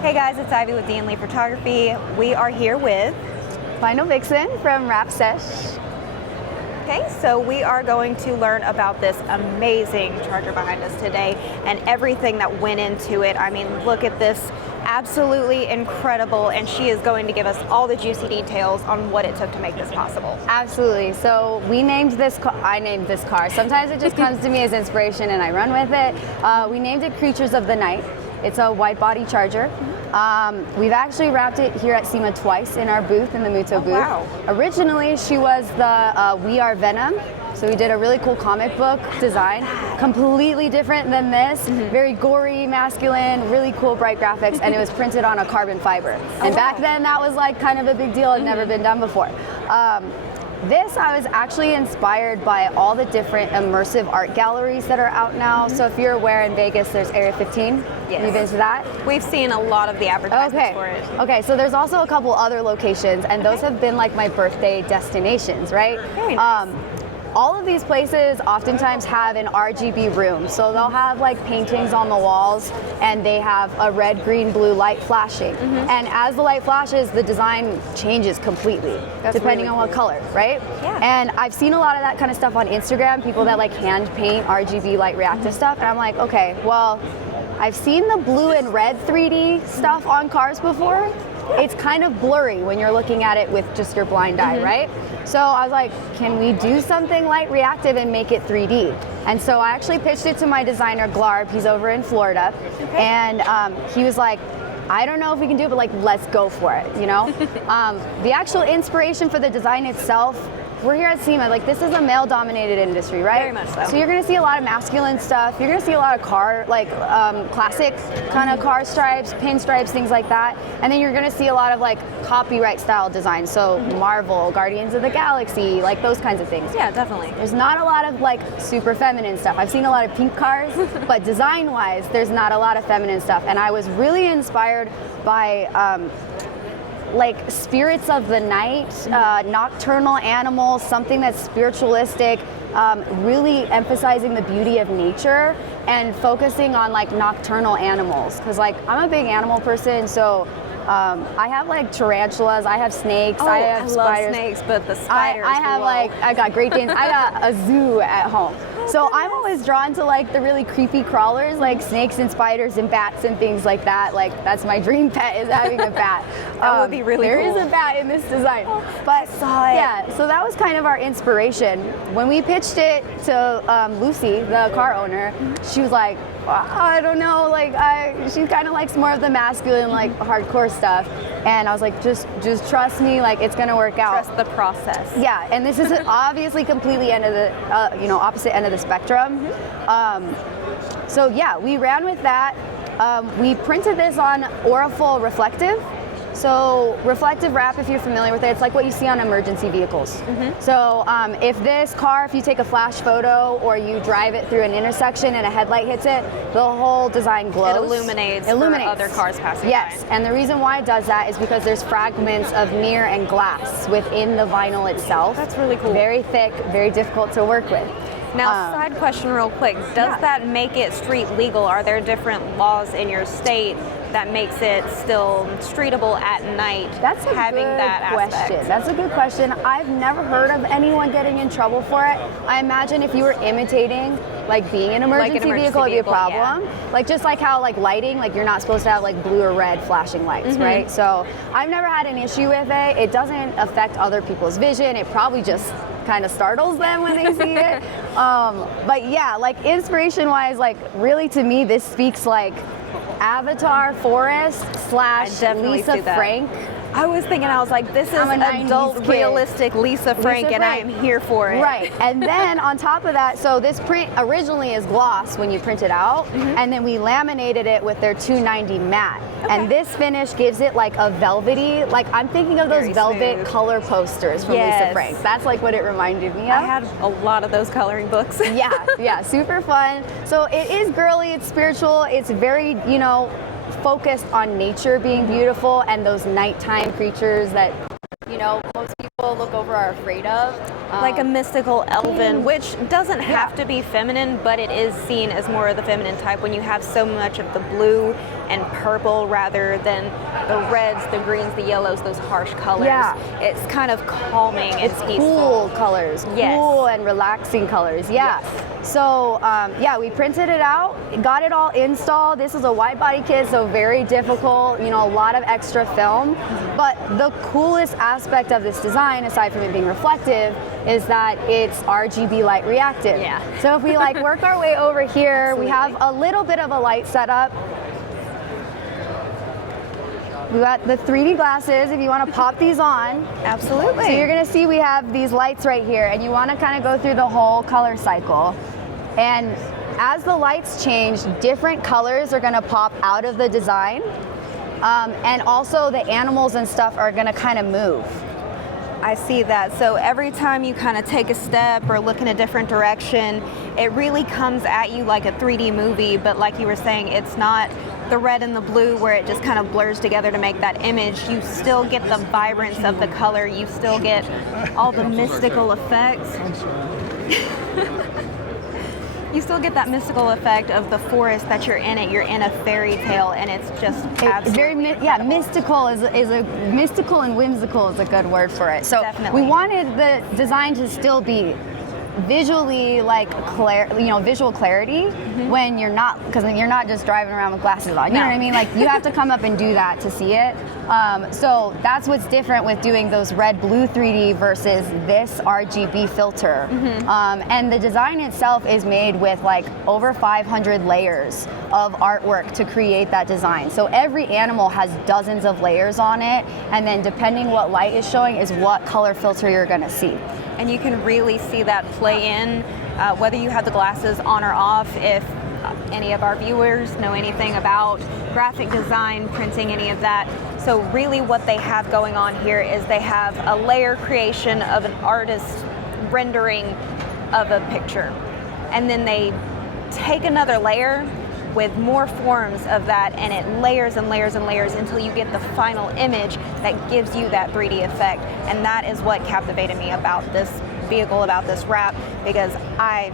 Hey guys, it's Ivy with D & Lee Photography. We are here with Final Vixen from Wrap Sesh. Okay, so we are going to learn about this amazing charger behind us today and everything that went into it. I mean, look at this, absolutely incredible, and she is going to give us all the juicy details on what it took to make this possible. Absolutely. So we named this car, I named this car. Sometimes it just comes to me as inspiration and I run with it. We named it Creatures of the Night. It's a white body charger. We've actually wrapped it here at SEMA twice in our booth, in the MUTOH booth. Wow. Originally, she was the We Are Venom. So we did a really cool comic book design, completely different than this, very gory, masculine, really cool bright graphics, and it was printed on a carbon fiber. And back then that was like kind of a big deal, it had never been done before. This, I was actually inspired by all the different immersive art galleries that are out now. So if you're aware, in Vegas, there's Area 15. Yes. You've been to that? We've seen a lot of the advertisements for it. Okay, so there's also a couple other locations, and those have been like my birthday destinations, right? Very nice. All of these places oftentimes have an RGB room. So they'll have like paintings on the walls and they have a red, green, blue light flashing. And as the light flashes, the design changes completely, depending really on what color, right? Yeah. And I've seen a lot of that kind of stuff on Instagram, people that like hand paint RGB light reactive stuff. And I'm like, okay, well, I've seen the blue and red 3D stuff on cars before. It's kind of blurry when you're looking at it with just your blind eye, right? So I was like, can we do something light reactive and make it 3D? And so I actually pitched it to my designer, Glarb. He's over in Florida. And he was like, I don't know if we can do it, but like, let's go for it, you know? The actual inspiration for the design itself, we're here at SEMA, like this is a male-dominated industry, right? Very much so. So you're gonna see a lot of masculine stuff. You're gonna see a lot of car, like classic kind of car stripes, pinstripes, things like that. And then you're gonna see a lot of like copyright style design. So Marvel, Guardians of the Galaxy, like those kinds of things. Yeah, definitely. There's not a lot of like super feminine stuff. I've seen a lot of pink cars, but design-wise, there's not a lot of feminine stuff. And I was really inspired by like spirits of the night, nocturnal animals, something that's spiritualistic, really emphasizing the beauty of nature and focusing on like nocturnal animals. Cause like I'm a big animal person, so I have like tarantulas, I have snakes, I have spiders. Love snakes, but the spiders. I have like, I got Great Danes, I got a zoo at home. So I'm always drawn to like the really creepy crawlers, like snakes and spiders and bats and things like that. Like that's my dream pet, is having a bat. That would be really cool. There is a bat in this design. But yeah, so that was kind of our inspiration. When we pitched it to Lucy, the car owner, she was like, I don't know, like she kind of likes more of the masculine, like hardcore stuff. And I was like, just trust me, like it's gonna work out. Trust the process. Yeah, and this is obviously completely end of the, opposite end of the spectrum. So yeah, we ran with that. We printed this on Aurifil Reflective. So reflective wrap, if you're familiar with it, it's like what you see on emergency vehicles. So if this car, if you take a flash photo or you drive it through an intersection and a headlight hits it, the whole design glows. It illuminates for other cars passing by. Yes, and the reason why it does that is because there's fragments of mirror and glass within the vinyl itself. That's really cool. Very thick, very difficult to work with. Now, side question real quick, does that make it street legal? Are there different laws in your state that makes it still streetable at night? That's a having good that question. aspect? That's a good question. I've never heard of anyone getting in trouble for it. I imagine if you were imitating like being an emergency vehicle, it'd be a problem. Yeah. Like just like how like lighting, like you're not supposed to have like blue or red flashing lights, right? So I've never had an issue with it. It doesn't affect other people's vision. It probably just kind of startles them when they see it. But yeah, like inspiration wise, like really to me, this speaks like Avatar Forest / Lisa Frank. I was thinking, I was like, this is an adult, realistic Lisa Frank, and I am here for it. Right, and then on top of that, so this print originally is gloss when you print it out, and then we laminated it with their 290 matte. And this finish gives it like a velvety, like I'm thinking of those Very velvet smooth color posters from Lisa Frank. That's like what it reminded me of. I had a lot of those coloring books. Yeah, super fun. So it is girly, it's spiritual, it's very, focused on nature being beautiful and those nighttime creatures that, most people look over are afraid of. like a mystical elven, which doesn't have to be feminine, but it is seen as more of the feminine type when you have so much of the blue and purple rather than the reds, the greens, the yellows, those harsh colors. Yeah. It's kind of calming and peaceful. Cool colors, cool and relaxing colors. Yeah. Yes. So yeah, we printed it out, got it all installed. This is a wide body kit, so very difficult. You know, a lot of extra film. But the coolest aspect of this design, aside from it being reflective, is that it's RGB light reactive. Yeah. So if we like work our way over here, we have a little bit of a light setup. We got the 3D glasses if you want to pop these on. Absolutely. So you're going to see we have these lights right here, and you want to kind of go through the whole color cycle. And as the lights change, different colors are going to pop out of the design. And also the animals and stuff are going to kind of move. I see that. So every time you kind of take a step or look in a different direction, it really comes at you like a 3D movie, but like you were saying, it's not the red and the blue where it just kind of blurs together to make that image. You still get the vibrance of the color. You still get all the mystical effects. You still get that mystical effect of the forest that you're in it. You're in a fairy tale, and it's just absolutely mystical is a mystical and whimsical is a good word for it. So definitely. We wanted the design to still be visually like visual clarity when you're not, because you're not just driving around with glasses on. You know what I mean? Like you have to come up and do that to see it. So that's what's different with doing those red-blue 3D versus this RGB filter. And the design itself is made with like over 500 layers of artwork to create that design. So every animal has dozens of layers on it, and then depending what light is showing is what color filter you're gonna see. And you can really see that play in, whether you have the glasses on or off. If any of our viewers know anything about graphic design, printing, any of that. So really what they have going on here is they have a layer creation of an artist's rendering of a picture. And then they take another layer with more forms of that, and it layers and layers and layers until you get the final image that gives you that 3D effect. And that is what captivated me about this vehicle, about this wrap, because I,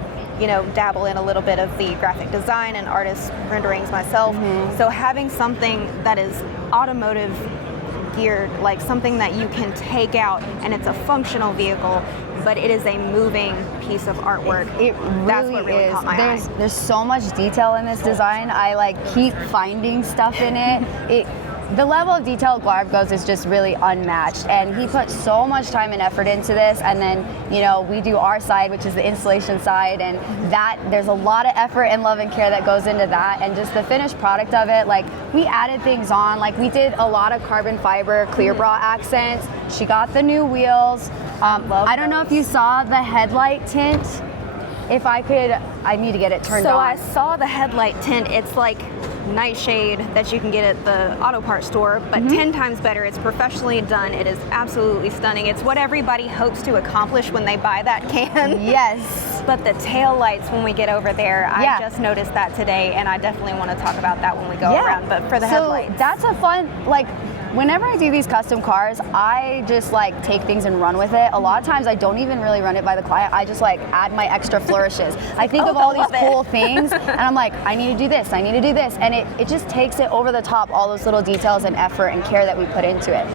dabble in a little bit of the graphic design and artist renderings myself. So having something that is automotive geared, like something that you can take out and it's a functional vehicle, but it is a moving piece of artwork. That's what really caught my eye. There's so much detail in this design. I keep finding stuff in it. The level of detail Glarv goes is just really unmatched, and he put so much time and effort into this. And then we do our side, which is the installation side, and that there's a lot of effort and love and care that goes into that. And just the finished product of it, we added things on, we did a lot of carbon fiber clear bra accents. She got the new wheels. I don't know if you saw the headlight tint. If I could, I need to get it turned on. So I saw the headlight tint. It's like nightshade that you can get at the auto parts store, but 10 times better. It's professionally done. It is absolutely stunning. It's what everybody hopes to accomplish when they buy that can. Yes. But the tail lights when we get over there, I just noticed that today, and I definitely want to talk about that when we go around. But for the headlights. That's a fun, whenever I do these custom cars, I just take things and run with it. A lot of times I don't even really run it by the client. I just add my extra flourishes. I think of all these cool things, and I'm like, I need to do this, I need to do this. And it just takes it over the top, all those little details and effort and care that we put into it.